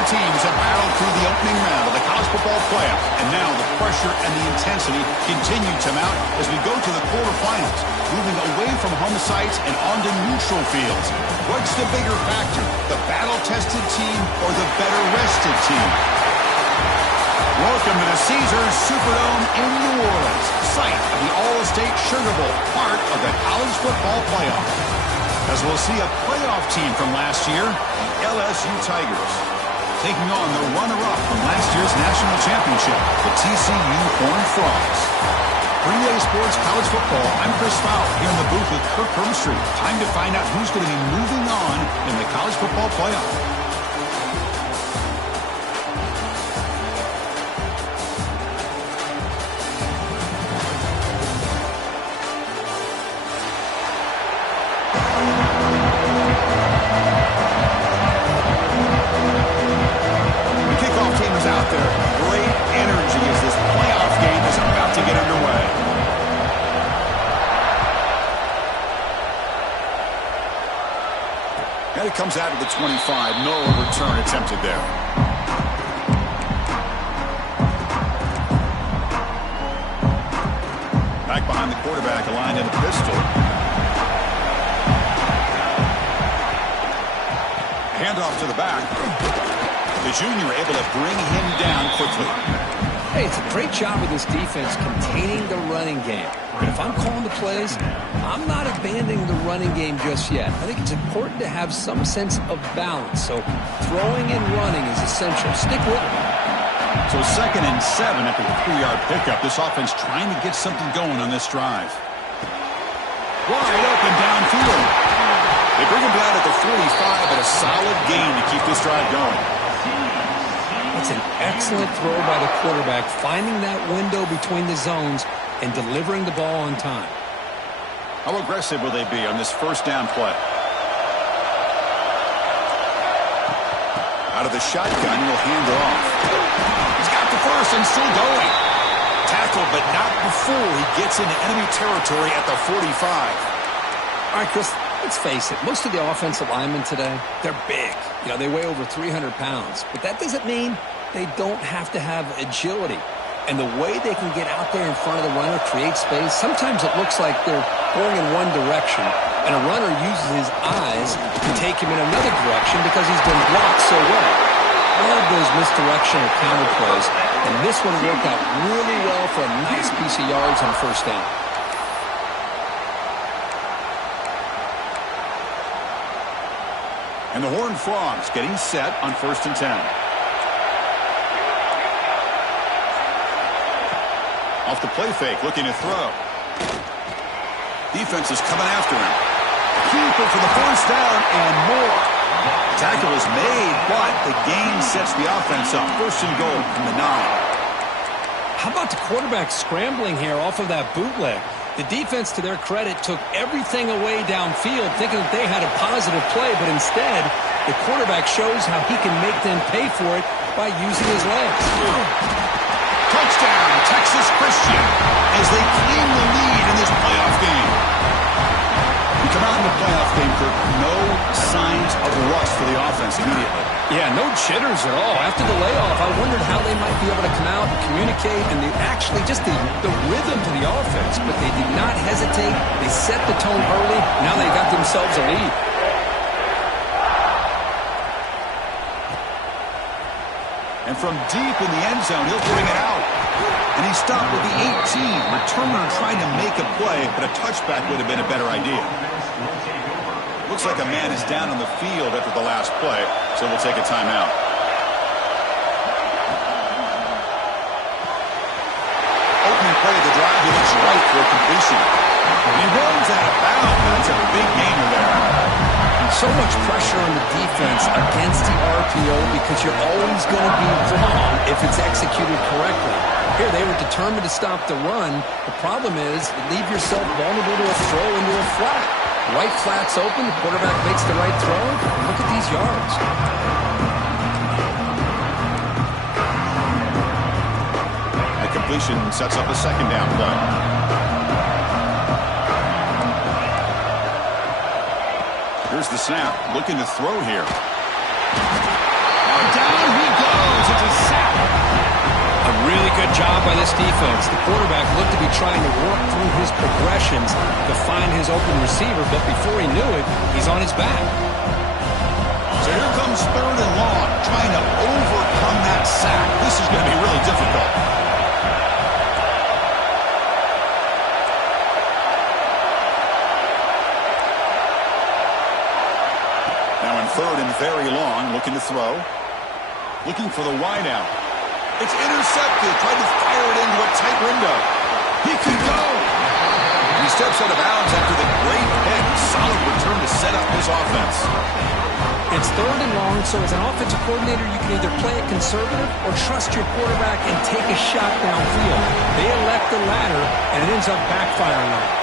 Four teams have battled through the opening round of the college football playoff, and now the pressure and the intensity continue to mount as we go to the quarterfinals, moving away from home sites and onto neutral fields. What's the bigger factor, the battle-tested team or the better-rested team? Welcome to the Caesars Superdome in New Orleans, site of the All-State Sugar Bowl, part of the college football playoff. As we'll see a playoff team from last year, the LSU Tigers, taking on the runner-up from last year's national championship, the TCU Horned Frogs. For EA Sports College Football, I'm Chris Fowler here in the booth with Kirk Herbstreit. Time to find out who's going to be moving on in the college football playoff. Out there, great energy as this playoff game is about to get underway. And it comes out of the 25. No return attempted there. Back behind the quarterback, aligned in a pistol. Handoff to the back. The junior able to bring him down quickly. Hey, it's a great job with this defense containing the running game. And if I'm calling the plays, I'm not abandoning the running game just yet. I think it's important to have some sense of balance. So throwing and running is essential. Stick with it. So 2nd and 7 after the 3-yard pickup. This offense trying to get something going on this drive. Wide open downfield. They bring him down at the 45, but a solid gain to keep this drive going. It's an excellent throw by the quarterback, finding that window between the zones and delivering the ball on time. How aggressive will they be on this first down play? Out of the shotgun, he'll hand it off. He's got the first and still going. Tackled, but not before he gets into enemy territory at the 45. All right, Chris, let's face it. Most of the offensive linemen today, they're big. You know, they weigh over 300 pounds. But that doesn't mean they don't have to have agility. And the way they can get out there in front of the runner, create space, sometimes it looks like they're going in one direction, and a runner uses his eyes to take him in another direction because he's been blocked so well. Love those misdirection or counter plays, and this one worked out really well for a nice piece of yards on first down. And the Horned Frogs getting set on 1st and 10. Off the play fake, looking to throw. Defense is coming after him. Keeper for the first down and more. Tackle is made, but the gain sets the offense up. 1st and goal from the 9. How about the quarterback scrambling here off of that bootleg? The defense, to their credit, took everything away downfield, thinking that they had a positive play, but instead, the quarterback shows how he can make them pay for it by using his legs. Touchdown, Texas Christian, as they claim the lead in this playoff game. We come out in the playoff game, Kirk, no signs of rust for the offense immediately. Yeah, no jitters at all. After the layoff, I wondered how they might be able to come out and communicate, and actually just the rhythm to the offense, but they did not hesitate. They set the tone early. Now they got themselves a lead. And from deep in the end zone, he'll bring it out. And he stopped with the 18. Returner trying to make a play, but a touchback would have been a better idea. Looks like a man is down on the field after the last play, so we'll take a timeout. Opening play of the drive, he looks right for a completion. And he runs out of bounds. That's a big gainer there. So much pressure on the defense against the RPO because you're always going to be wrong if it's executed correctly. Here, they were determined to stop the run. The problem is you leave yourself vulnerable to a throw into a flat. Right flat's open, the quarterback makes the right throw. Look at these yards. The completion sets up a 2nd down play. Here's the snap, looking to throw here. Down Really good job by this defense. The quarterback looked to be trying to work through his progressions to find his open receiver, but before he knew it, he's on his back. So here comes 3rd and long, trying to overcome that sack. This is going to be really difficult. Now in 3rd and very long, looking to throw. Looking for the wide out. It's intercepted. Tried to fire it into a tight window. He can go. He steps out of bounds after the great hit. Solid return to set up his offense. It's 3rd and long, so as an offensive coordinator, you can either play it conservative or trust your quarterback and take a shot downfield. They elect the latter, and it ends up backfiring on them.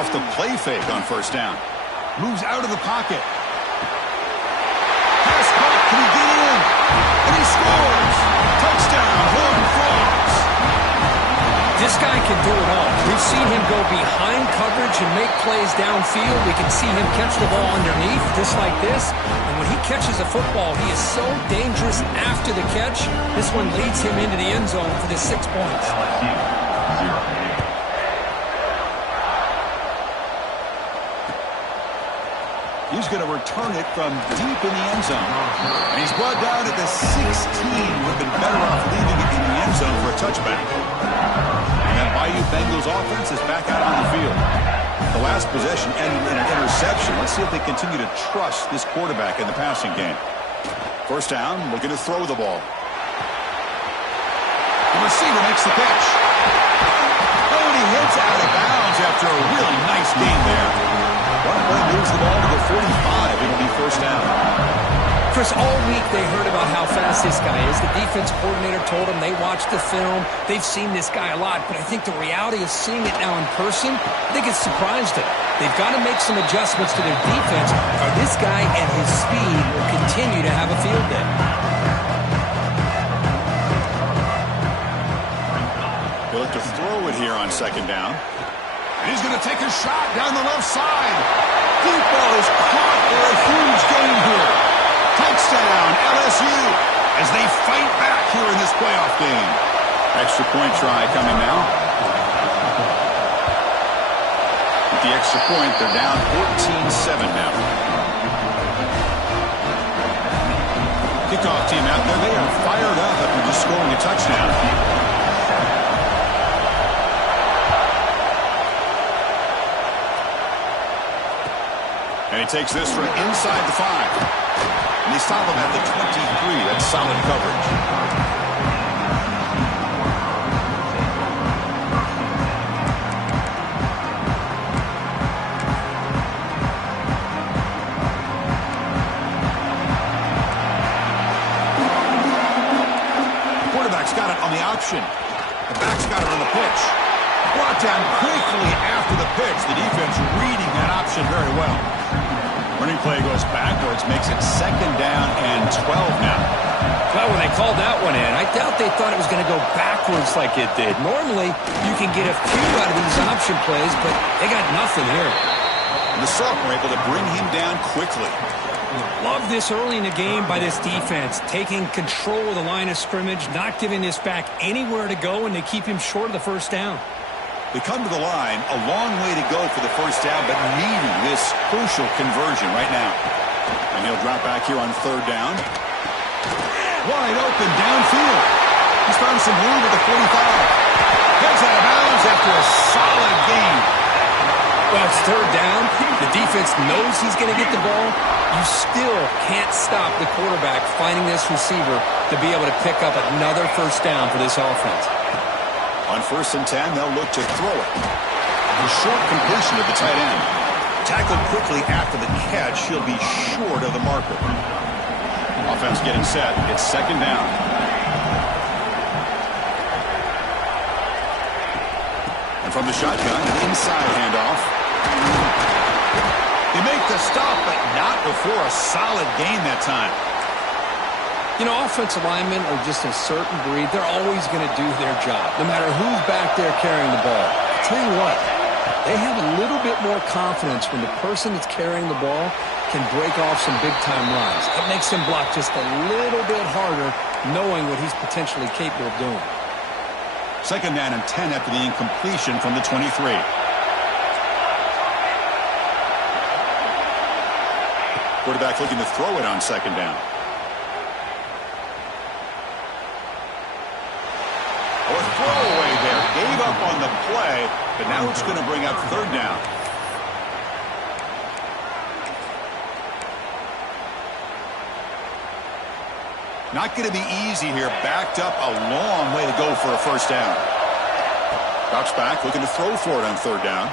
Off the play fake on 1st down. Moves out of the pocket. Pass caught. Can he get in? And he scores. Touchdown, Horned Frogs. This guy can do it all. We've seen him go behind coverage and make plays downfield. We can see him catch the ball underneath, just like this. And when he catches a football, he is so dangerous after the catch. This one leads him into the end zone for the 6 points. He's going to return it from deep in the end zone. And he's brought down at the 16. Would have been better off leaving it in the end zone for a touchback. And that Bayou Bengals offense is back out on the field. The last possession ended in an interception. Let's see if they continue to trust this quarterback in the passing game. 1st down, looking to throw the ball. The receiver makes the catch. Oh, and he hits out of bounds after a really nice game there. One play moves the ball to the 45. It'll be 1st down. Chris, all week they heard about how fast this guy is. The defense coordinator told them they watched the film. They've seen this guy a lot, but I think the reality of seeing it now in person, I think it's surprised them. They've got to make some adjustments to their defense, or this guy and his speed will continue to have a field day. He'll look to throw it here on 2nd down. And he's going to take a shot down the left side. Deep ball is caught for a huge gain here. Touchdown, LSU, as they fight back here in this playoff game. Extra point try coming now. With the extra point, they're down 14-7 now. Kickoff team out there, they are fired up after just scoring a touchdown. And he takes this from inside the 5. And they stop him at the 23. That's solid coverage. The quarterback's got it on the option. The back's got it on the pitch. Brought down quickly after the pitch. The defense reading that option very well. Running play goes backwards, makes it 2nd down and 12 now. Well, when they called that one in, I doubt they thought it was going to go backwards like it did. Normally, you can get a few out of these option plays, but they got nothing here. The Sox were able to bring him down quickly. Love this early in the game by this defense, taking control of the line of scrimmage, not giving this back anywhere to go, and they keep him short of the 1st down. They come to the line, a long way to go for the 1st down, but needing this crucial conversion right now. And he'll drop back here on 3rd down. Wide open downfield. He's found some room at the 45. Heads out of bounds after a solid gain. Well, it's 3rd down. The defense knows he's going to get the ball. You still can't stop the quarterback finding this receiver to be able to pick up another 1st down for this offense. On 1st and 10, they'll look to throw it. The short completion of the tight end. Tackled quickly after the catch. He'll be short of the marker. Offense getting set. It's 2nd down. And from the shotgun, an inside handoff. They make the stop, but not before a solid gain that time. You know, offensive linemen are just a certain breed. They're always going to do their job, no matter who's back there carrying the ball. I'll tell you what, they have a little bit more confidence when the person that's carrying the ball can break off some big-time runs. That makes him block just a little bit harder, knowing what he's potentially capable of doing. 2nd down and 10 after the incompletion from the 23. Quarterback looking to throw it on 2nd down. A throwaway there. Gave up on the play, but now it's going to bring up 3rd down. Not going to be easy here. Backed up a long way to go for a 1st down. Drops back, looking to throw for it on 3rd down.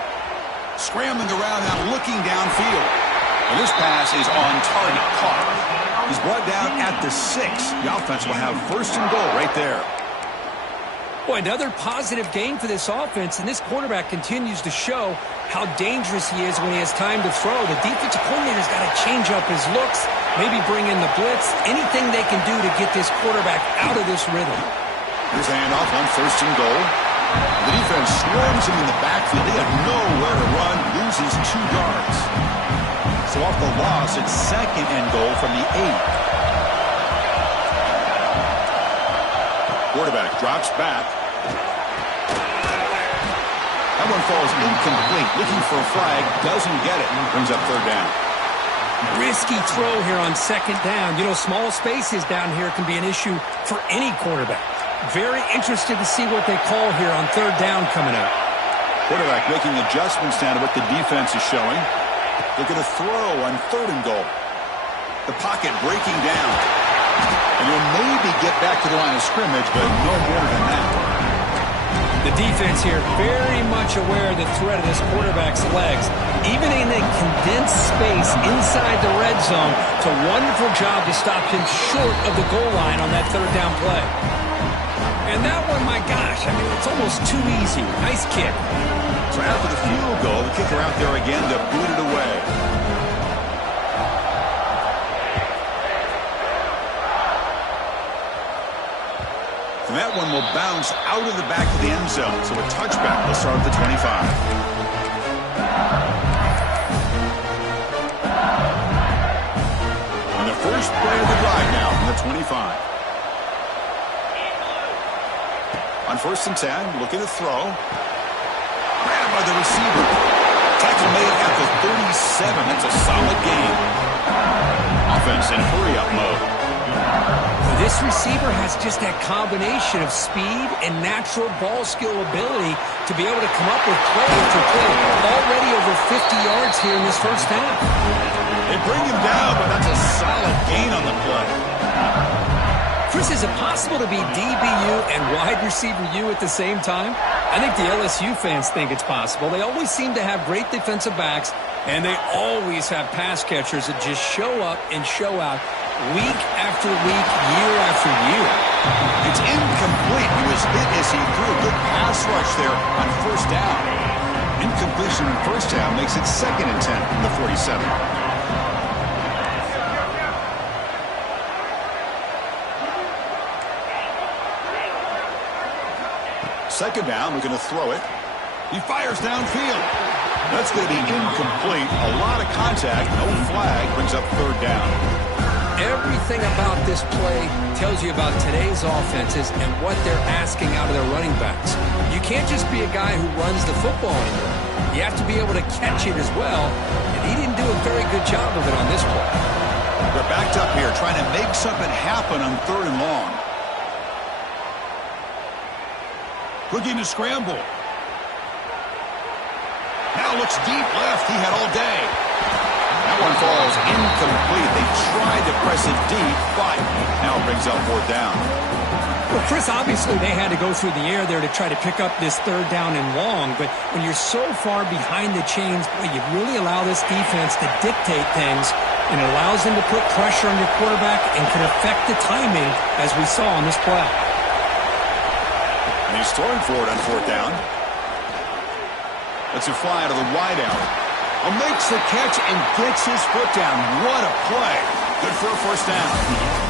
Scrambling around now, looking downfield. And this pass is on target, caught. He's brought down at the 6. The offense will have 1st and goal right there. Boy, another positive game for this offense, and this quarterback continues to show how dangerous he is when he has time to throw. The defensive coordinator's got to change up his looks, maybe bring in the blitz, anything they can do to get this quarterback out of this rhythm. Here's a handoff on 1st and goal. The defense swarms him in the backfield. They have nowhere to run, loses 2 yards. So off the loss, it's 2nd and goal from the 8. Quarterback drops back. That one falls incomplete. Looking for a flag. Doesn't get it. Brings up 3rd down. Risky throw here on 2nd down. You know, small spaces down here can be an issue for any quarterback. Very interested to see what they call here on 3rd down coming up. Quarterback making adjustments down to what the defense is showing. They're going to throw on 3rd and goal. The pocket breaking down. And he'll maybe get back to the line of scrimmage, but no more than that. The defense here very much aware of the threat of this quarterback's legs. Even in a condensed space inside the red zone, it's a wonderful job to stop him short of the goal line on that 3rd down play. And that one, my gosh, I mean, it's almost too easy. Nice kick. So after the field goal, the kicker out there again to boot it away. And that one will bounce out of the back of the end zone. So a touchback will start at the 25. And the first play of the drive now from the 25. On 1st and 10, looking to throw. Grabbed by the receiver. Tackle made at the 37. That's a solid gain. Offense in hurry-up mode. This receiver has just that combination of speed and natural ball skill ability to be able to come up with play after play. Already over 50 yards here in this 1st half. They bring him down, but that's a solid gain on the play. Chris, is it possible to be DBU and wide receiver U at the same time? I think the LSU fans think it's possible. They always seem to have great defensive backs, and they always have pass catchers that just show up and show out week after week, year after year. It's incomplete. He was hit as he threw a good pass rush there on 1st down. Incompletion in 1st down makes it 2nd and 10 from the 47. Second down, we're going to throw it. He fires downfield. That's going to be incomplete. A lot of contact, no flag, brings up 3rd down. Everything about this play tells you about today's offenses and what they're asking out of their running backs. You can't just be a guy who runs the football anymore. You have to be able to catch it as well, and he didn't do a very good job of it on this play. They're backed up here, trying to make something happen on 3rd and long. Looking to scramble. Now looks deep left. He had all day. That one falls incomplete. They tried to press it deep, but now it brings up 4th down. Well, Chris, obviously they had to go through the air there to try to pick up this 3rd down and long, but when you're so far behind the chains, boy, you really allow this defense to dictate things, and it allows them to put pressure on your quarterback and can affect the timing, as we saw on this play. And he's throwing for it on 4th down. Lets it fly out of the wideout. Makes the catch and gets his foot down. What a play. Good for a 1st down.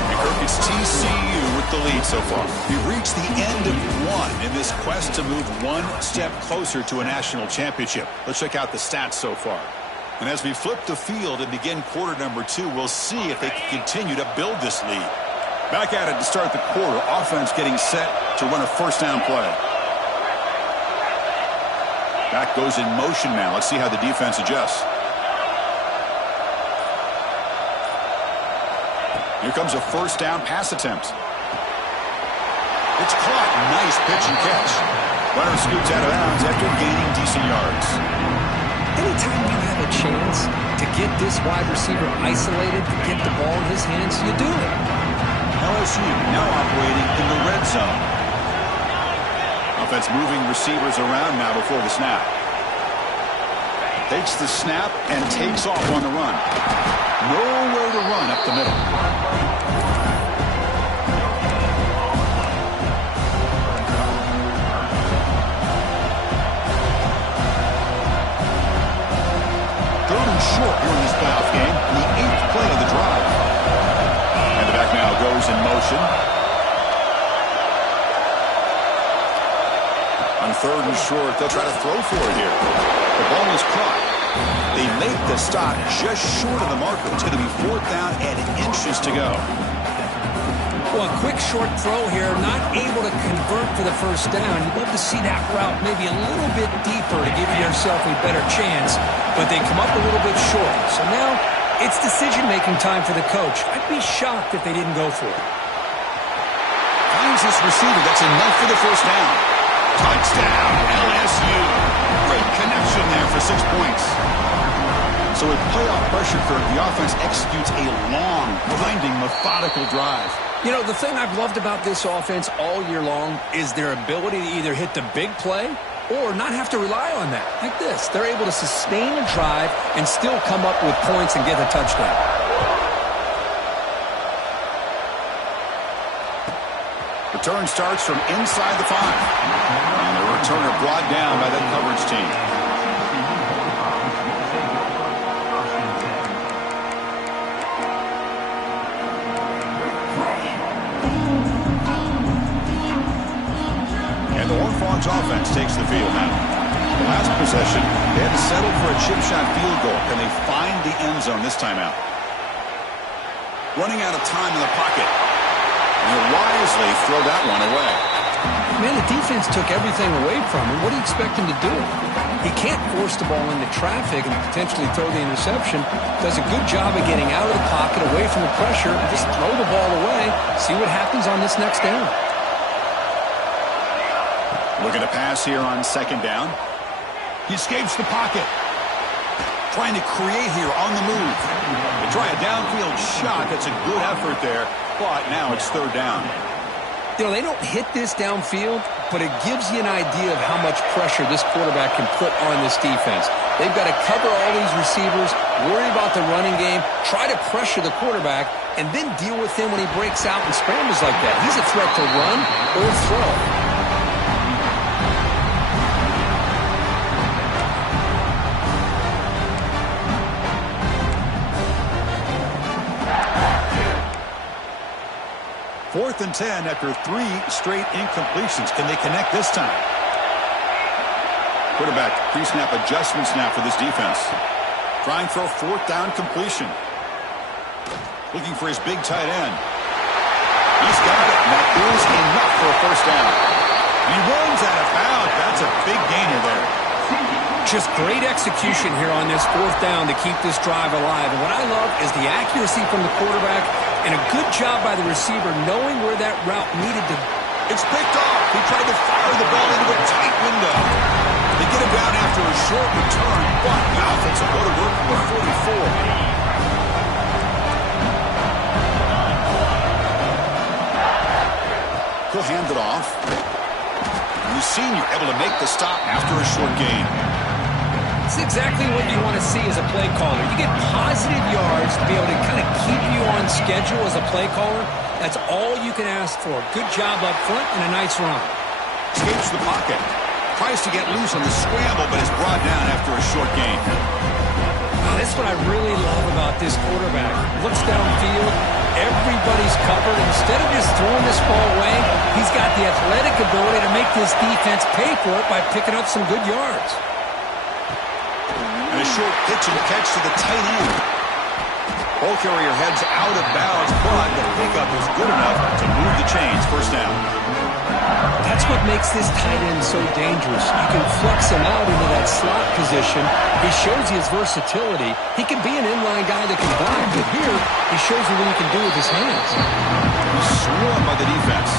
And Kirk, it's TCU with the lead so far. We've reached the end of one in this quest to move one step closer to a national championship. Let's check out the stats so far. And as we flip the field and begin quarter number 2, we'll see if they can continue to build this lead. Back at it to start the quarter. Offense getting set to run a first down play. Back goes in motion now. Let's see how the defense adjusts. Here comes a first down pass attempt. It's caught. Nice pitch and catch. Runner scoots out of bounds after gaining decent yards. Anytime you have a chance to get this wide receiver isolated, to get the ball in his hands, you do it. LSU now operating in the red zone. Offense moving receivers around now before the snap. Takes the snap and takes off on the run. Nowhere to run up the middle. Third and short here in this playoff game, the 8th play of the drive. And the back now goes in motion. On third and short, they'll try to throw for it here. The ball is caught. They make the stop just short of the marker. It's going to be 4th down and inches to go. Well, a quick short throw here, not able to convert for the first down. You'd love to see that route maybe a little bit deeper to give yourself a better chance, but they come up a little bit short. So now it's decision-making time for the coach. I'd be shocked if they didn't go for it. Finds this receiver. That's enough for the first down. Touchdown, LSU. Great connection there for 6 points. So with playoff pressure curve, the offense executes a long, blinding, methodical drive. You know, the thing I've loved about this offense all year long is their ability to either hit the big play or not have to rely on that. Like this, they're able to sustain a drive and still come up with points and get a touchdown. Return starts from inside the 5. And the returner brought down by that coverage team. And the Horned offense takes the field now. The last possession, they had to settle for a chip shot field goal, and they find the end zone this time out. Running out of time in the pocket. And he'll wisely throw that one away. Man, the defense took everything away from him. What do you expect him to do? He can't force the ball into traffic and potentially throw the interception. Does a good job of getting out of the pocket, away from the pressure, and just throw the ball away. See what happens on this next down. Looking to pass here on 2nd down. He escapes the pocket. Trying to create here on the move. They try a downfield shot. That's a good effort there. But now it's 3rd down. You know, they don't hit this downfield, but it gives you an idea of how much pressure this quarterback can put on this defense. They've got to cover all these receivers, worry about the running game, try to pressure the quarterback, and then deal with him when he breaks out and scrambles like that. He's a threat to run or throw. Fourth and 10 after 3 straight incompletions. Can they connect this time? Quarterback pre-snap adjustments now for this defense. Trying for a 4th down completion. Looking for his big tight end. He's got it. And that is enough for a first down. He runs out of bounds. That's a big gainer there. Just great execution here on this 4th down to keep this drive alive. And what I love is the accuracy from the quarterback and a good job by the receiver knowing where that route needed to. It's picked off. He tried to fire the ball into a tight window. They get him down after a short return, but now it's a go to work for 44. He'll hand it off. And the senior able to make the stop after a short gain. It's exactly what you want to see as a play caller. You get positive yards to be able to kind of keep you on schedule as a play caller. That's all you can ask for. Good job up front and a nice run. Escapes the pocket. Tries to get loose on the scramble, but is brought down after a short gain. Oh, that's what I really love about this quarterback. Looks downfield. Everybody's covered. Instead of just throwing this ball away, he's got the athletic ability to make this defense pay for it by picking up some good yards. And a short pitch and catch to the tight end. Ball carrier heads out of bounds, but the pickup is good enough to move the chains. First down. That's what makes this tight end so dangerous. You can flex him out into that slot position. He shows you his versatility. He can be an inline guy that can block, but here he shows you what he can do with his hands. He's swarmed by the defense.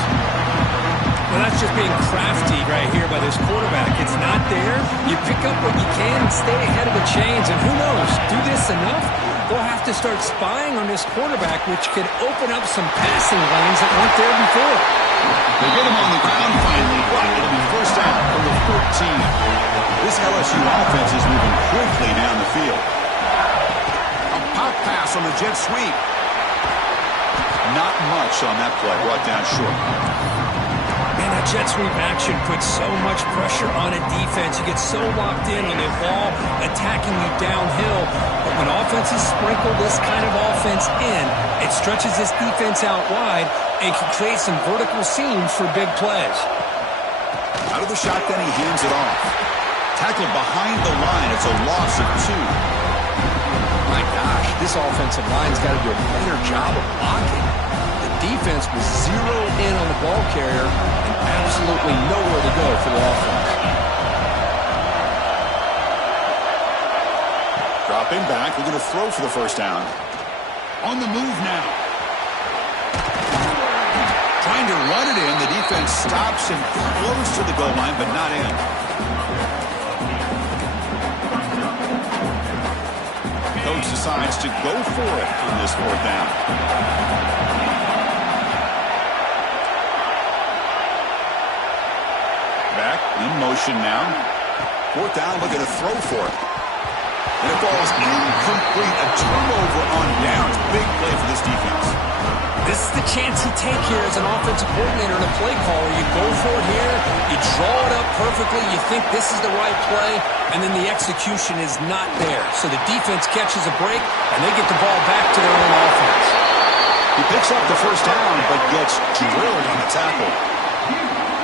Well, that's just being crafty right here by this quarterback. It's not there. You pick up what you can and stay ahead of the chains. And who knows, do this enough, they'll have to start spying on this quarterback, which could open up some passing lanes that weren't there before. They get him on the ground finally, but it'll be first down from the 14. This LSU offense is moving quickly down the field. A pop pass on the jet sweep. Not much on that play, brought down short. Man, that jet sweep action puts so much pressure on a defense. You get so locked in on the ball attacking you downhill. But when offenses sprinkle this kind of offense in, it stretches this defense out wide and can create some vertical seams for big plays. Out of the shotgun, he hands it off. Tackled behind the line. It's a loss of 2. My gosh, this offensive line's got to do a better job of blocking. The defense was zeroed in on the ball carrier and absolutely nowhere to go for the offense. Dropping back, looking to throw for the first down. On the move now. Trying to run it in. The defense stops him close to the goal line, but not in. Coach decides to go for it on this fourth down. Back in motion now. Fourth down, looking to throw for it. And it falls incomplete. A turnover on downs. Big play for this defense. This is the chance you take here as an offensive coordinator and a play caller. You go for it here, you draw it up perfectly, you think this is the right play, and then the execution is not there. So the defense catches a break, and they get the ball back to their own offense. He picks up the first down, but gets drilled on the tackle.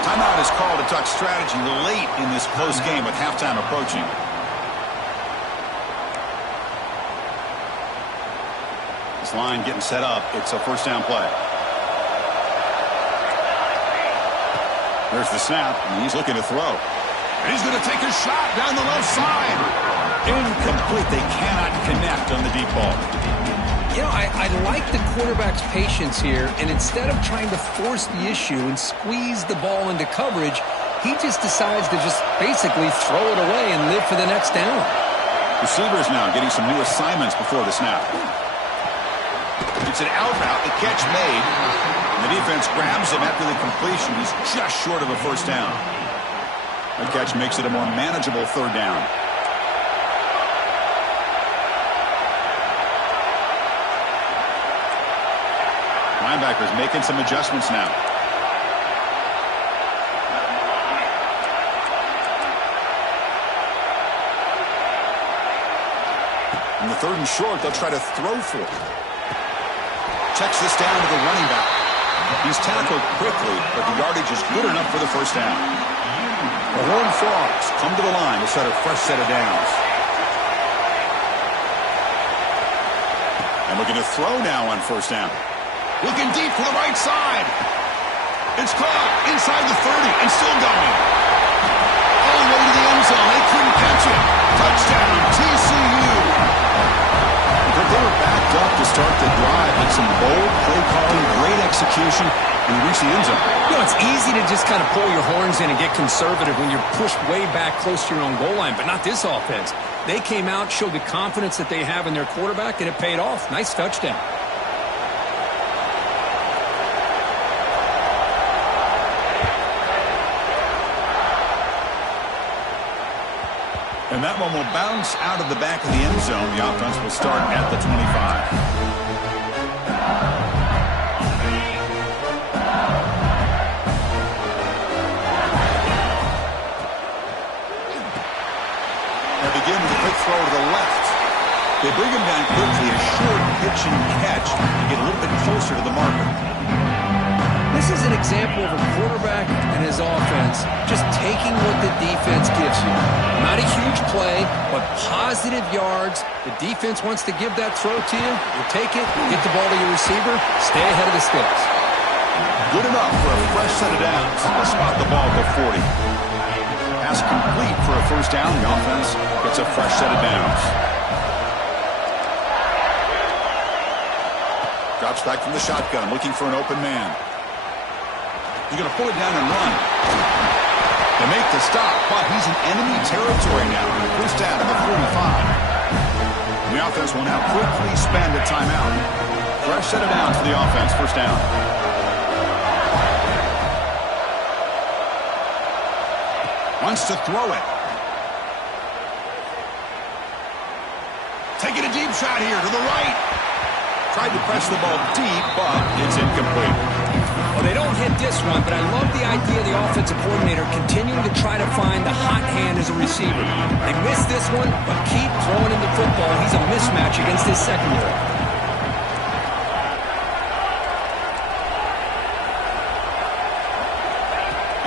Timeout is called to talk strategy late in this close game with halftime approaching. Line getting set up. It's a first down play. There's the snap, and he's looking to throw. And he's going to take a shot down the left side. Incomplete. They cannot connect on the deep ball. You know, I like the quarterback's patience here, and instead of trying to force the issue and squeeze the ball into coverage, he just decides to just basically throw it away and live for the next down. Receivers now getting some new assignments before the snap. It's an out route, the catch made. And the defense grabs him after the completion. He's just short of a first down. The catch makes it a more manageable third down. Linebackers making some adjustments now. In the third and short, they'll try to throw for it. Checks this down to the running back. He's tackled quickly, but the yardage is good enough for the first down. The Horned Frogs come to the line to set a fresh set of downs. And looking to throw now on first down. Looking deep for the right side. It's caught inside the 30 and still going. All the way to the end zone. They couldn't catch it. Touchdown, TCU. But they were backed up to start the drive. Had some bold play calling, great execution, and reached the end zone. You know, it's easy to just kind of pull your horns in and get conservative when you're pushed way back close to your own goal line, but not this offense. They came out, showed the confidence that they have in their quarterback, and it paid off. Nice touchdown. And that one will bounce out of the back of the end zone. The offense will start at the 25. They begin with a quick throw to the left. They bring him down quickly, a short pitch and catch to get a little bit closer to the marker. This This is an example of a quarterback and his offense just taking what the defense gives you. Not a huge play, but positive yards. The defense wants to give that throw to you. You take it, get the ball to your receiver, stay ahead of the sticks. Good enough for a fresh set of downs. Let's spot the ball at the 40. Pass complete for a first down. The offense gets a fresh set of downs. Drops back from the shotgun, looking for an open man. He's going to pull it down and run. They make the stop, but he's in enemy territory now. First down at the 45. The offense will now quickly spend a timeout. Fresh set of downs for the offense. First down. Wants to throw it. Taking a deep shot here to the right. Tried to press the ball deep, but it's incomplete. Well, they don't hit this one, but I love the idea of the offensive coordinator continuing to try to find the hot hand as a receiver. They missed this one, but keep throwing him the football. He's a mismatch against his secondary.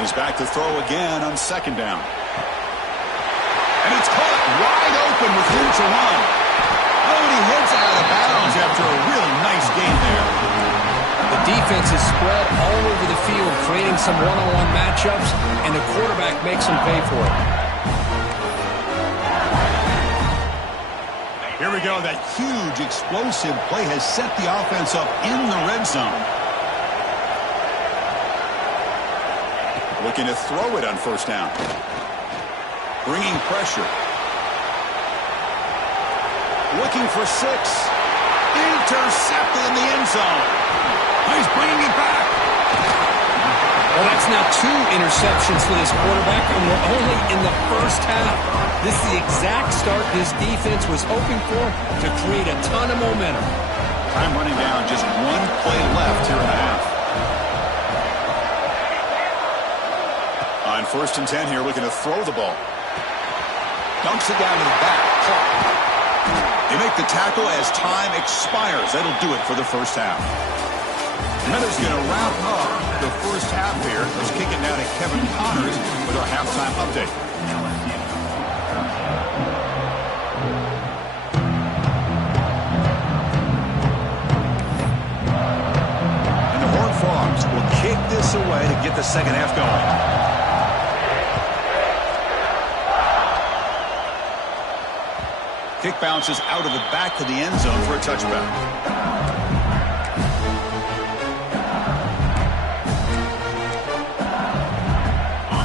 He's back to throw again on second down. And it's caught wide open with room to run. Oh, and he heads out of bounds after a really nice gain there. The defense is spread all over the field, creating some one-on-one matchups, and the quarterback makes them pay for it. Here we go. That huge, explosive play has set the offense up in the red zone. Looking to throw it on first down. Bringing pressure. Looking for 6. Intercepted in the end zone. He's bringing it back. Well, that's now 2 interceptions for this quarterback, and we're only in the first half. This is the exact start this defense was hoping for to create a ton of momentum. Time running down, just 1 play left here in the half. On first and 10 here, looking to throw the ball. Dunks it down to the back. Clock. They make the tackle as time expires. That'll do it for the first half. And that is going to wrap up the first half here. Let's kick it now to Kevin Connors with our halftime update. And the Horned Frogs will kick this away to get the second half going. Kick bounces out of the back of the end zone for a touchback.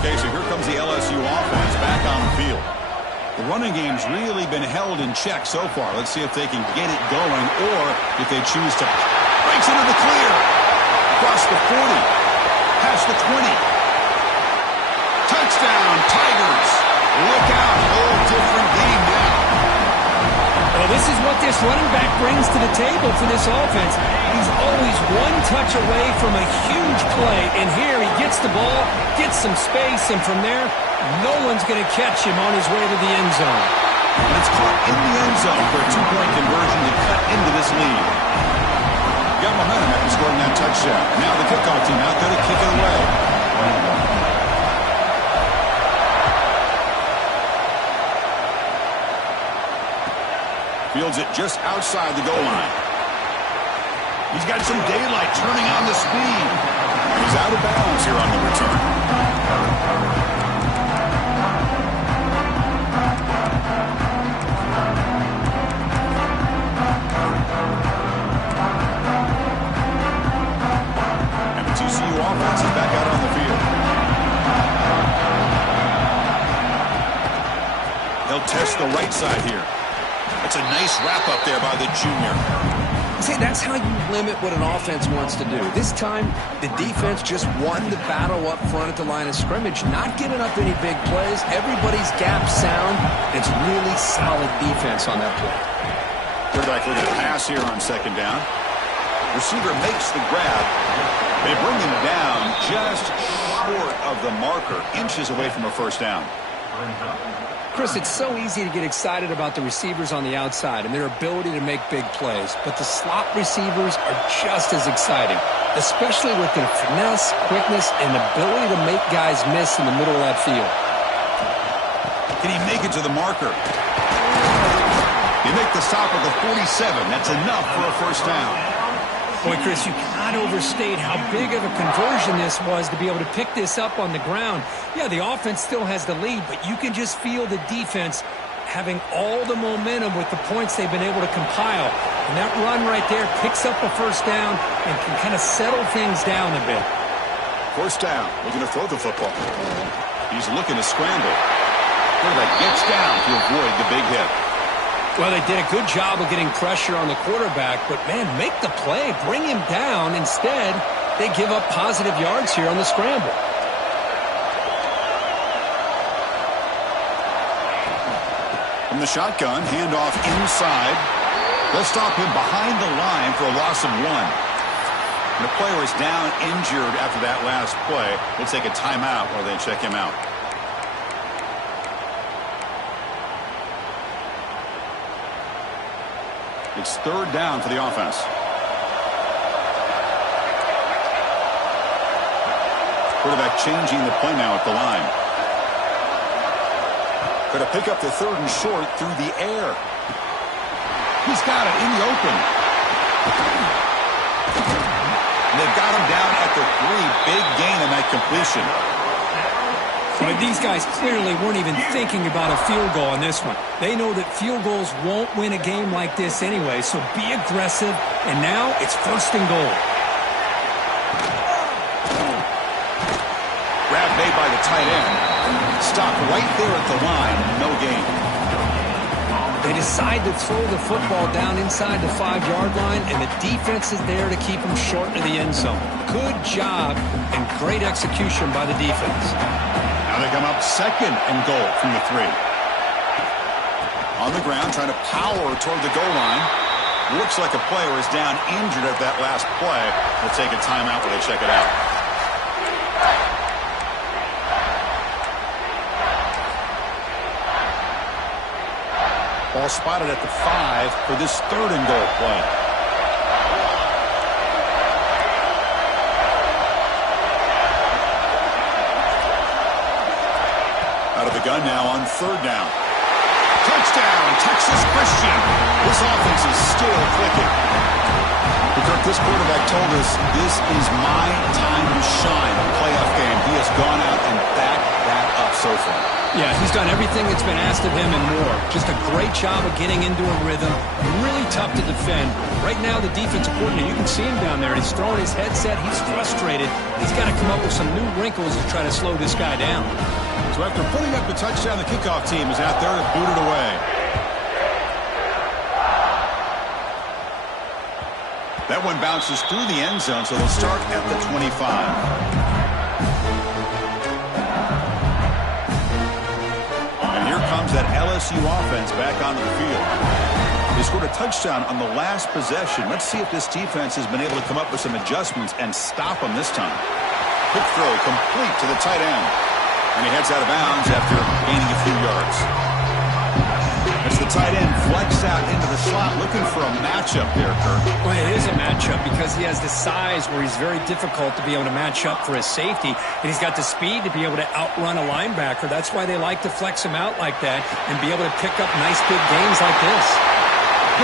Okay, so here comes the LSU offense back on the field. The running game's really been held in check so far. Let's see if they can get it going or if they choose to breaks into the clear. Across the 40. Past the 20. Touchdown, Tigers. Look out, whole different game now. Well, this is what this running back brings to the table for this offense. He's always 1 touch away from a huge play, and here he gets the ball, gets some space, and from there, no one's going to catch him on his way to the end zone. And it's caught in the end zone for a 2-point conversion to cut into this lead. Got momentum after scoring that touchdown. Now the kickoff team out there to kick it away. Fields it just outside the goal line. He's got some daylight turning on the speed. He's out of bounds here on the return. And the TCU offense is back out on the field. They'll test the right side here. That's a nice wrap-up there by the junior. See, that's how you limit what an offense wants to do. This time, the defense just won the battle up front at the line of scrimmage, not giving up any big plays. Everybody's gap sound. It's really solid defense on that play. Quarterback looking to pass here on second down. Receiver makes the grab. They bring him down just short of the marker, inches away from a first down. Chris, it's so easy to get excited about the receivers on the outside and their ability to make big plays, but the slot receivers are just as exciting. especially with their finesse, quickness, and ability to make guys miss in the middle of that field. Can he make it to the marker? You make the stop at the 47. That's enough for a first down. Boy, Chris, you cannot overstate how big of a conversion this was to be able to pick this up on the ground. Yeah, the offense still has the lead, but you can just feel the defense having all the momentum with the points they've been able to compile. And that run right there picks up a first down and can kind of settle things down a bit. First down, looking to throw the football. He's looking to scramble. Quarterback gets down to avoid the big hit. Well, they did a good job of getting pressure on the quarterback, but, man, make the play, bring him down. Instead, they give up positive yards here on the scramble. From the shotgun, handoff inside. They'll stop him behind the line for a loss of 1. And the player is down injured after that last play. We'll take a timeout while they check him out. It's third down for the offense. Quarterback changing the play now at the line. Going to pick up the third and short through the air. He's got it in the open. And they've got him down at the 3. Big gain on that completion. But these guys clearly weren't even thinking about a field goal on this one. They know that field goals won't win a game like this anyway, so be aggressive. And now it's first and goal. Grab made by the tight end. Stopped right there at the line. No gain. They decide to throw the football down inside the 5-yard line, and the defense is there to keep them short of the end zone. Good job and great execution by the defense. Now they come up second and goal from the 3. On the ground, trying to power toward the goal line. Looks like a player is down injured at that last play. We'll take a timeout while they check it out. Ball spotted at the 5 for this third and goal play. Out of the gun now on third down. Touchdown, Texas Christian. This offense is still clicking. Kirk, this quarterback told us this is my time to shine, a playoff game. He has gone out and backed that up so far. Yeah, he's done everything that's been asked of him and more. Just a great job of getting into a rhythm. Really tough to defend. Right now, the defensive coordinator, you can see him down there. He's throwing his headset. He's frustrated. He's got to come up with some new wrinkles to try to slow this guy down. So after putting up the touchdown, the kickoff team is out there to boot it away. That one bounces through the end zone, so they'll start at the 25. And here comes that LSU offense back onto the field. They scored a touchdown on the last possession. Let's see if this defense has been able to come up with some adjustments and stop them this time. Quick throw complete to the tight end. And he heads out of bounds after gaining a few yards. As the tight end flex out into the slot, looking for a matchup there, Kirk. Well, it is a matchup because he has the size where he's very difficult to be able to match up for his safety, and he's got the speed to be able to outrun a linebacker. That's why they like to flex him out like that and be able to pick up nice big gains like this.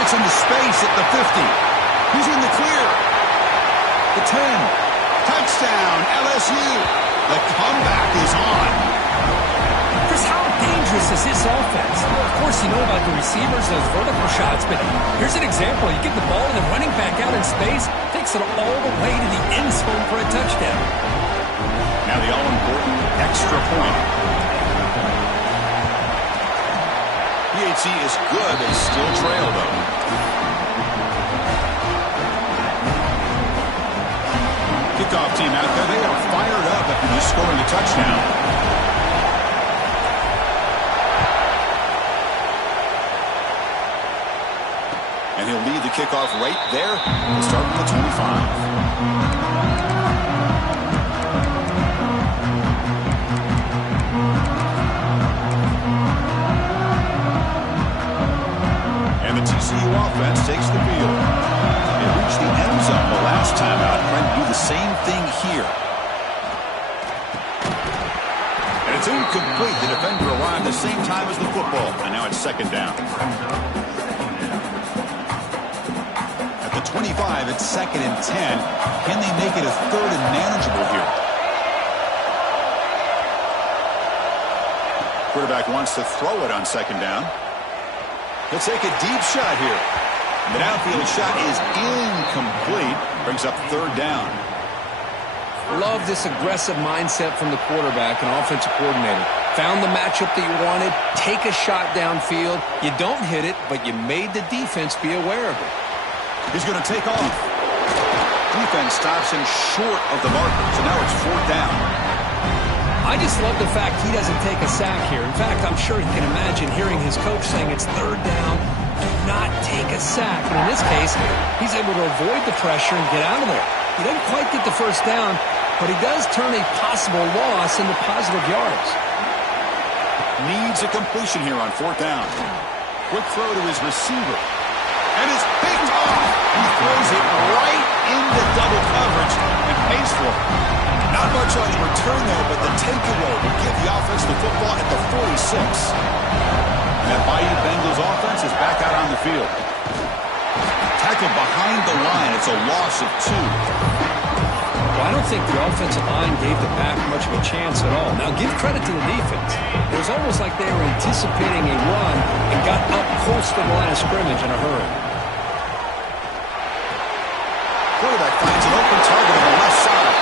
Gets into space at the 50. He's in the clear. The 10. Touchdown, LSU. The comeback is on. Chris, how dangerous is this offense? Well, of course, you know about the receivers, those vertical shots, but here's an example. You get the ball and the running back out in space, takes it all the way to the end zone for a touchdown. Now the all-important extra point. PAT is good. They still trail, though. Kickoff team out there. They are fired up after just scoring a touchdown. And he'll lead the kickoff right there. We'll start at the 25. TCU offense takes the field. They reached the end zone the last time out, trying to do the It's incomplete. The defender arrived the same time as the football, and now it's second down. At the 25, it's second and 10. Can they make it a third and manageable here? Quarterback wants to throw it on second down. He'll take a deep shot here. The downfield shot is incomplete. Brings up third down. Love this aggressive mindset from the quarterback and offensive coordinator. Found the matchup that you wanted. Take a shot downfield. You don't hit it, but you made the defense be aware of it. He's going to take off. Defense stops him short of the marker, so now it's fourth down. I just love the fact he doesn't take a sack here. In fact, I'm sure he can imagine hearing his coach saying it's third down. Do not take a sack. And in this case, he's able to avoid the pressure and get out of there. He doesn't quite get the first down, but he does turn a possible loss into positive yards. Needs a completion here on fourth down. Quick throw to his receiver. And it's picked off. He throws it right into double coverage and pays for it. Not much on the return there, but the takeaway will give the offense the football at the 46. And that Bayou Bengals offense is back out on the field. Tackled behind the line. It's a loss of 2. Well, I don't think the offensive line gave the back much of a chance at all. Now, give credit to the defense. It was almost like they were anticipating a run and got up close to the line of scrimmage in a hurry. Quarterback finds an open target on the left side.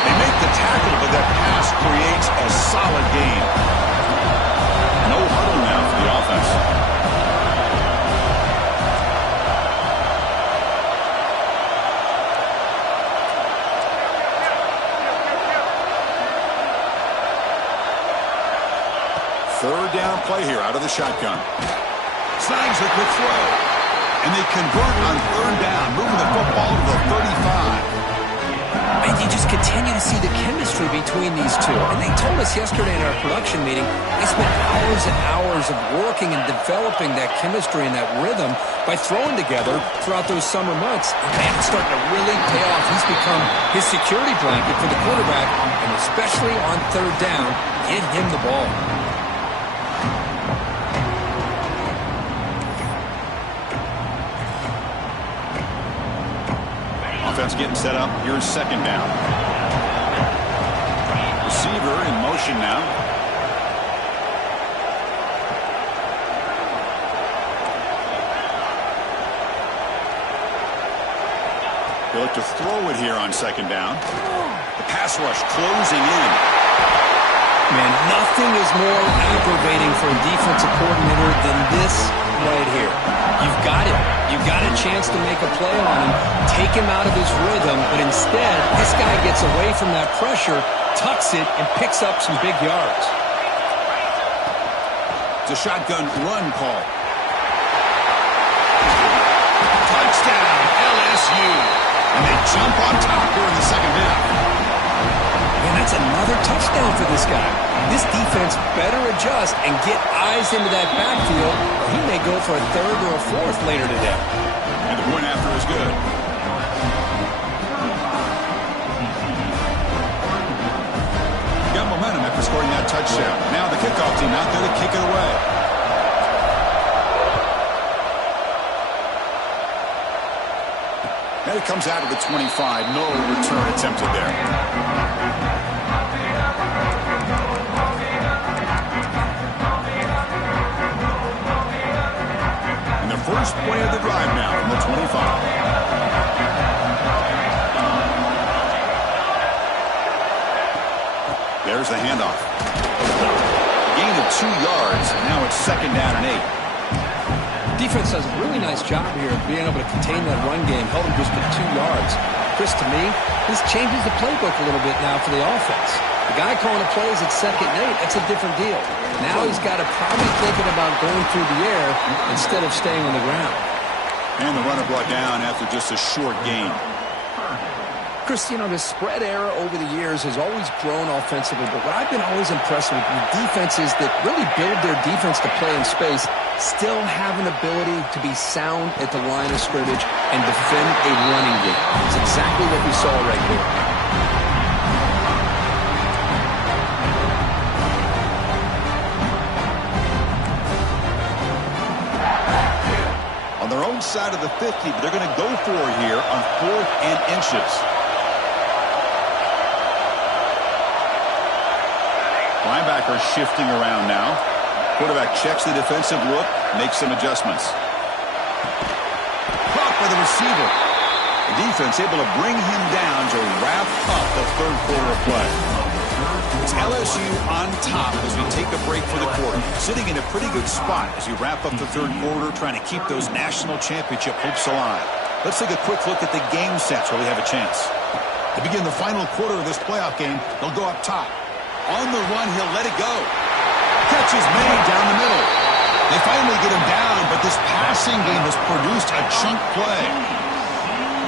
They make the tackle, but that pass creates a solid gain. No huddle now for the offense. Third down play here out of the shotgun. Snags a quick throw. And they convert on third down, moving the football to the 35. And you just continue to see the chemistry between these two. And they told us yesterday in our production meeting, they spent hours and hours of working and developing that chemistry and that rhythm by throwing together throughout those summer months. And man, it's starting to really pay off. He's become his security blanket for the quarterback, and especially on third down, get him the ball. Offense getting set up. Here's second down. Receiver in motion now. They look to throw it here on second down. The pass rush closing in. Man, nothing is more aggravating for a defensive coordinator than this right here. You've got him. You've got a chance to make a play on him, take him out of his rhythm, but instead, this guy gets away from that pressure, tucks it, and picks up some big yards. It's a shotgun run call. Touchdown, LSU. And they jump on top here in the second half. Man, that's another touchdown for this guy. This defense better adjust and get eyes into that backfield, or he may go for a third or a fourth later today. And the point after is good. Got momentum after scoring that touchdown. Now the kickoff team out there to kick it away. And it comes out of the 25. No return attempted there. First play of the drive now from the 25. There's the handoff. Gain of 2 yards. Now it's second down and 8. Defense does a really nice job here of being able to contain that run game, held him just to 2 yards. Chris, to me, this changes the playbook a little bit now for the offense. The guy calling the plays at second and 8, that's a different deal. Now he's got to probably thinking about going through the air instead of staying on the ground. And the runner brought down after just a short gain. Chris, you know, the spread era over the years has always grown offensively, but what I've been always impressed with defenses that really build their defense to play in space still have an ability to be sound at the line of scrimmage and defend a running game. It's exactly what we saw right here. inside of the 50, but they're going to go for it here on 4th and inches. Linebacker shifting around now. Quarterback checks the defensive look, makes some adjustments. Caught by the receiver. The defense able to bring him down to wrap up the third quarter of play. It's LSU on top as we take a break for the quarter. Sitting in a pretty good spot as we wrap up the third quarter, trying to keep those national championship hopes alive. Let's take a quick look at the game sets where we have a chance. To begin the final quarter of this playoff game, they'll go up top. On the run, he'll let it go. Catch is made down the middle. They finally get him down, but this passing game has produced a chunk play.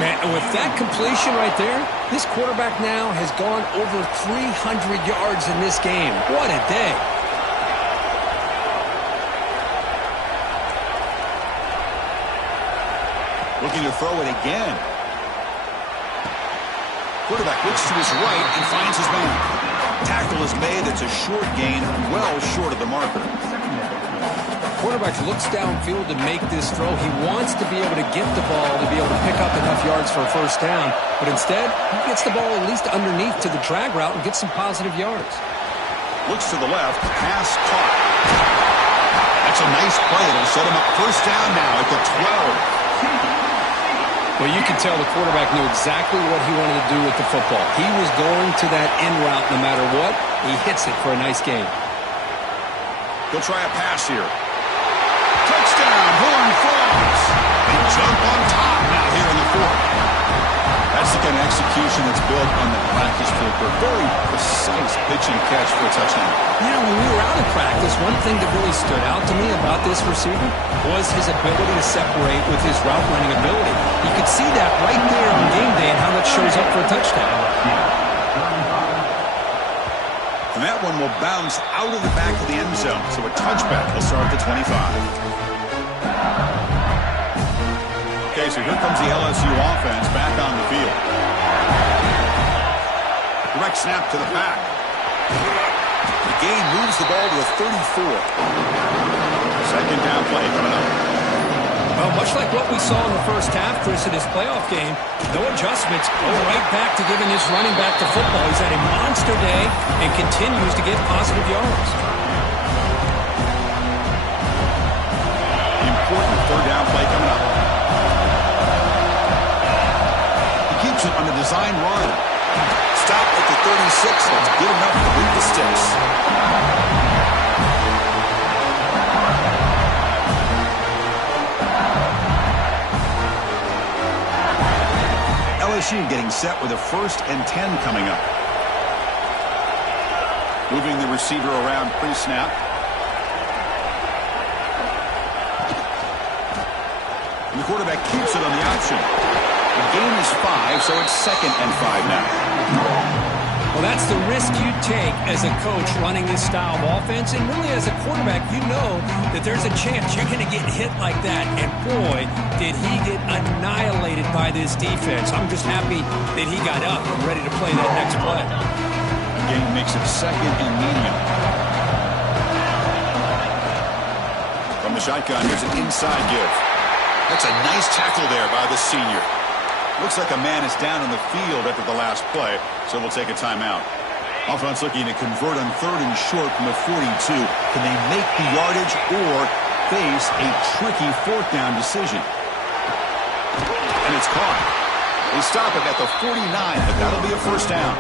Man, and with that completion right there, this quarterback now has gone over 300 yards in this game. What a day. Looking to throw it again. Quarterback looks to his right and finds his man. Tackle is made. It's a short gain, well short of the marker. Quarterback looks downfield to make this throw. He wants to be able to get the ball to be able to pick up enough yards for a first down. But instead, he gets the ball at least underneath to the drag route and gets some positive yards. Looks to the left. Pass caught. That's a nice play. It'll set him up first down now at the 12. Well, you can tell the quarterback knew exactly what he wanted to do with the football. He was going to that end route no matter what. He hits it for a nice gain. He'll try a pass here. Touchdown, Horn Frogs. They jump on top now here in the fourth. That's the kind of execution that's built on the practice field for a very precise pitch and catch for a touchdown. Yeah, when we were out in practice, one thing that really stood out to me about this receiver was his ability to separate with his route running ability. You could see that right there on game day and how that shows up for a touchdown. And that one will bounce out of the back of the end zone. So a touchback will start at the 25. Okay, so here comes the LSU offense back on the field. Direct snap to the pack. The gain moves the ball to the 34. Second down play coming up. Well, much like what we saw in the first half, Chris, in his playoff game, no adjustments, go right back to giving his running back the football. He's had a monster day and continues to get positive yards. Important third down play coming up. He keeps it on the design run. Stop at the 36. That's good enough to beat the sticks. LSU getting set with a 1st and 10 coming up. Moving the receiver around pre-snap. And the quarterback keeps it on the option. The gain is 5, so it's 2nd and 5 now. Well, that's the risk you take as a coach running this style of offense. And really, as a quarterback, you know that there's a chance you're going to get hit like that. And boy, did he get annihilated by this defense. I'm just happy that he got up and ready to play that next play. The gain makes it 2nd and medium. From the shotgun, here's an inside give. That's a nice tackle there by the senior. Looks like a man is down on the field after the last play, so we'll take a timeout. Offense looking to convert on 3rd and short from the 42. Can they make the yardage or face a tricky 4th down decision? And it's caught. They stop it at the 49, but that'll be a first down.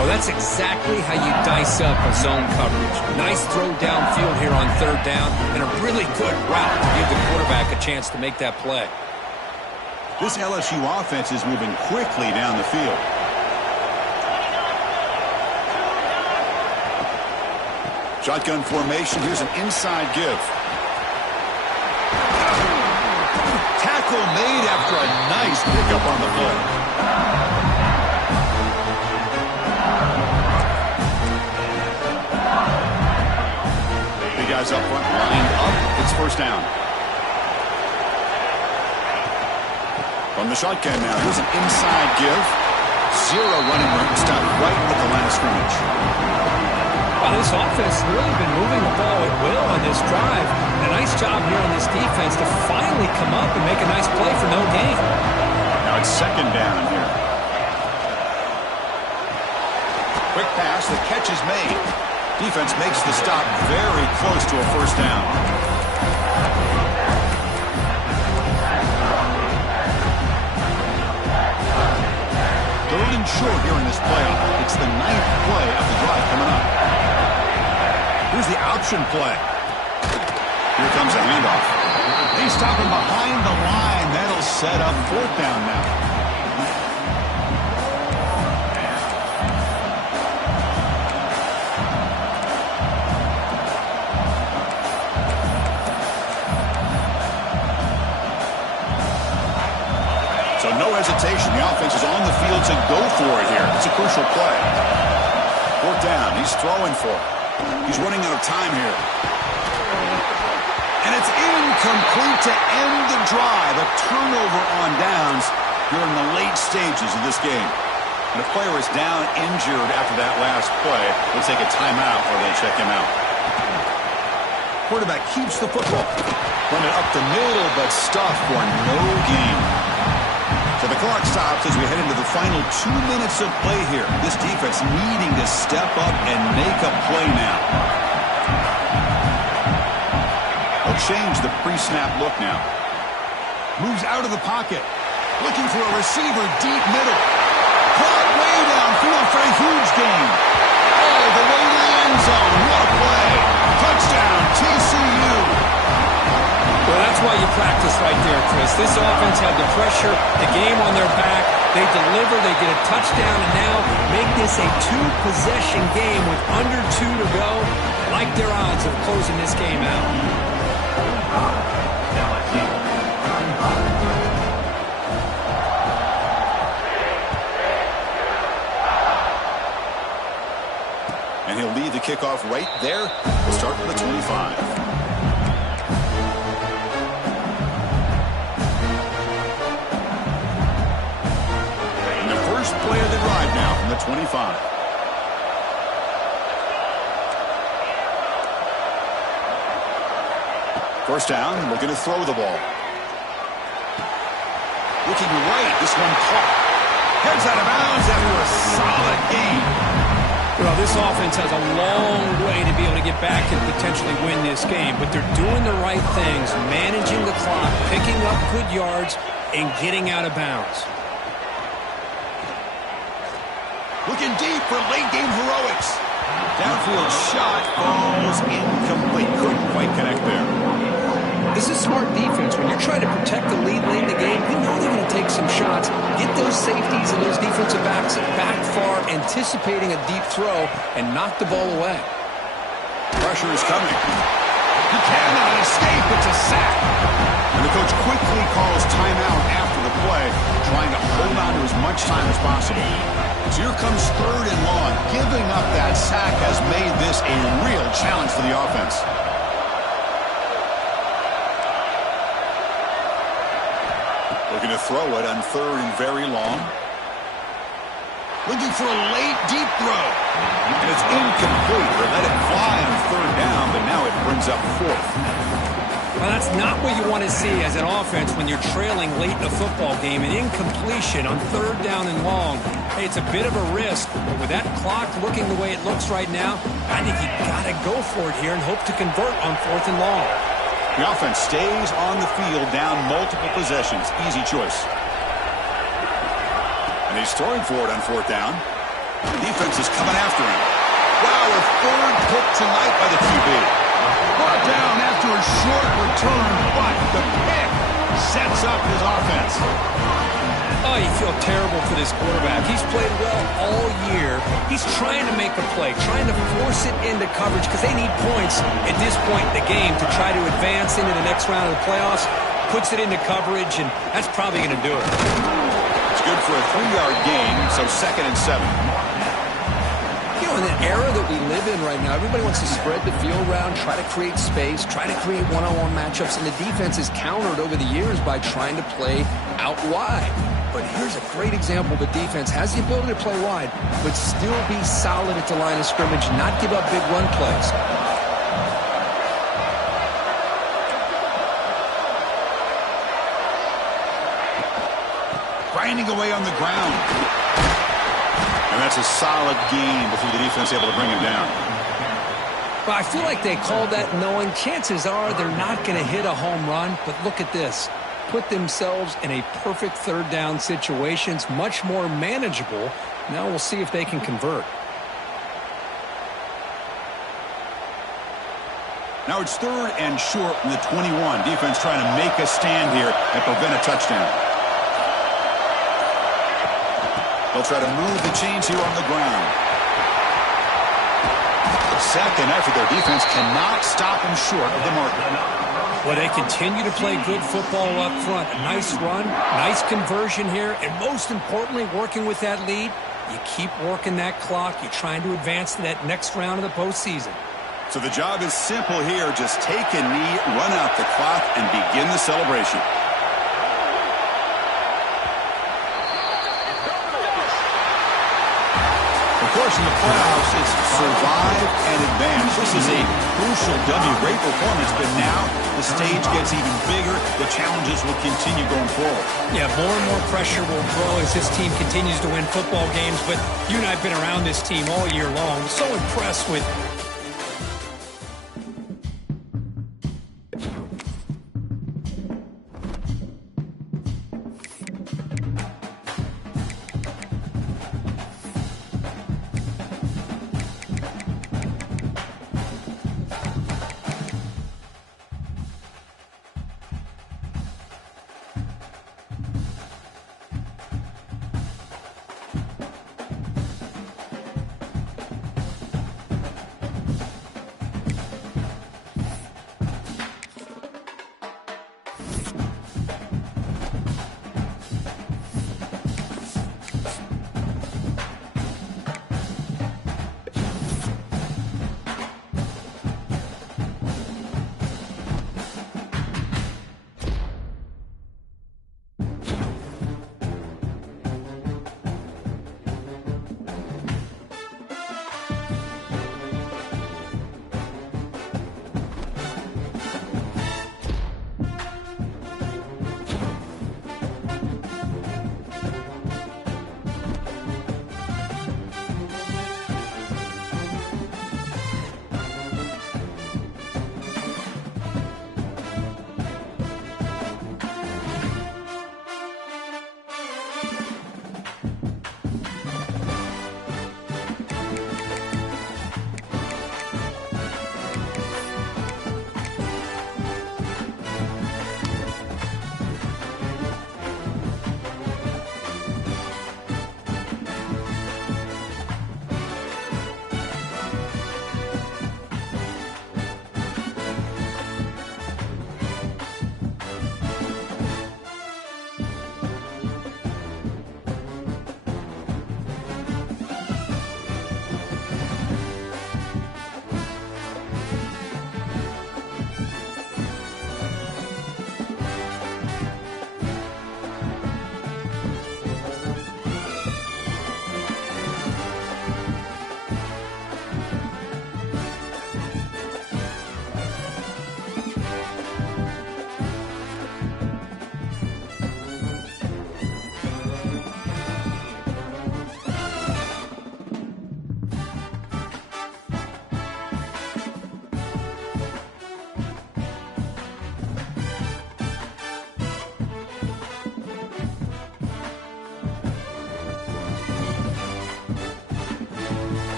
Well, that's exactly how you dice up a zone coverage. Nice throw downfield here on 3rd down, and a really good route to give the quarterback a chance to make that play. This LSU offense is moving quickly down the field. Shotgun formation. Here's an inside give. Tackle made after a nice pickup on the play. Big guys up front, lined up. It's first down. From the shotgun now, here's an inside give. 0 running room, stop right at the line of scrimmage. Well, this offense has really been moving the ball at will on this drive. And a nice job here on this defense to finally come up and make a nice play for no gain. Now it's second down here. Quick pass, the catch is made. Defense makes the stop very close to a first down. Third and short here in this playoff. It's the 9th play of the drive coming up. Here's the option play. Here comes a handoff. They stop him behind the line. That'll set up fourth down now. So no hesitation. The offense is on the field to go for it here. It's a crucial play. Fourth down. He's throwing for it. He's running out of time here. And it's incomplete to end the drive. A turnover on downs here in the late stages of this game. And the player is down injured after that last play. They'll take a timeout or they'll check him out. Quarterback keeps the football. Run it up the middle, but stuffed for no gain. So the clock stops as we head into the final 2 minutes of play here. This defense needing to step up and make a play now. They'll change the pre-snap look now. Moves out of the pocket. Looking for a receiver deep middle. Caught way downfield for a huge gain. All the way to the end zone. What a play. Touchdown, TCU. Well, that's why you practice right there, Chris. This offense had the pressure, the game on their back. They deliver, they get a touchdown, and now make this a two-possession game with under 2 to go. I like their odds of closing this game out. And he'll lead the kickoff right there. We'll start from the 25. First play of the drive now from the 25. First down, looking to throw the ball. Looking right, this one caught. Heads out of bounds after a solid gain. Well, this offense has a long way to be able to get back and potentially win this game, but they're doing the right things, managing the clock, picking up good yards, and getting out of bounds. Looking deep for late-game heroics. Downfield shot falls incomplete. Couldn't quite connect there. This is smart defense. When you're trying to protect the lead late in the game, you know they're going to take some shots, get those safeties and those defensive backs back far, anticipating a deep throw, and knock the ball away. Pressure is coming. He cannot escape. It's a sack. And the coach quickly calls timeout after the play, trying to hold on to as much time as possible. So here comes third and long. Giving up that sack has made this a real challenge for the offense. Looking to throw it on third and very long. Looking for a late deep throw. And it's incomplete. They let it fly on third down, but now it brings up fourth. Well, that's not what you want to see as an offense when you're trailing late in a football game. An incompletion on third down and long. Hey, it's a bit of a risk, but with that clock looking the way it looks right now, I think you got to go for it here and hope to convert on fourth and long. The offense stays on the field down multiple possessions. Easy choice. And he's throwing for it on fourth down. The defense is coming after him. Wow, a third pick tonight by the QB. Brought down after a short return, but the pick sets up his offense. Oh, you feel terrible for this quarterback. He's played well all year. He's trying to make a play, trying to force it into coverage because they need points at this point in the game to try to advance into the next round of the playoffs. Puts it into coverage, and that's probably going to do it. It's good for a 3-yard gain, so 2nd and 7. You know, in the era that we live in right now, everybody wants to spread the field around, try to create space, try to create one-on-one matchups, and the defense is countered over the years by trying to play out wide. But here's a great example. The defense has the ability to play wide, but still be solid at the line of scrimmage, not give up big run plays. grinding away on the ground. And that's a solid gain before the defense able to bring him down. Well, I feel like they called that knowing chances are they're not going to hit a home run. But look at this. Put themselves in a perfect third down situation. It's much more manageable. Now we'll see if they can convert. Now it's 3rd and short from the 21. Defense trying to make a stand here and prevent a touchdown. They'll try to move the chains here on the ground. Second effort, their defense cannot stop them short of the marker. Well, they continue to play good football up front. A nice run, nice conversion here, and most importantly, working with that lead, you keep working that clock. You're trying to advance to that next round of the postseason. So the job is simple here. Just take a knee, run out the clock, and begin the celebration. Of course, in the playoffs, it's survive and advance. This is a crucial W. Great performance, but now the stage gets even bigger. The challenges will continue going forward. Yeah, more and more pressure will grow as this team continues to win football games. But you and I have been around this team all year long. So impressed with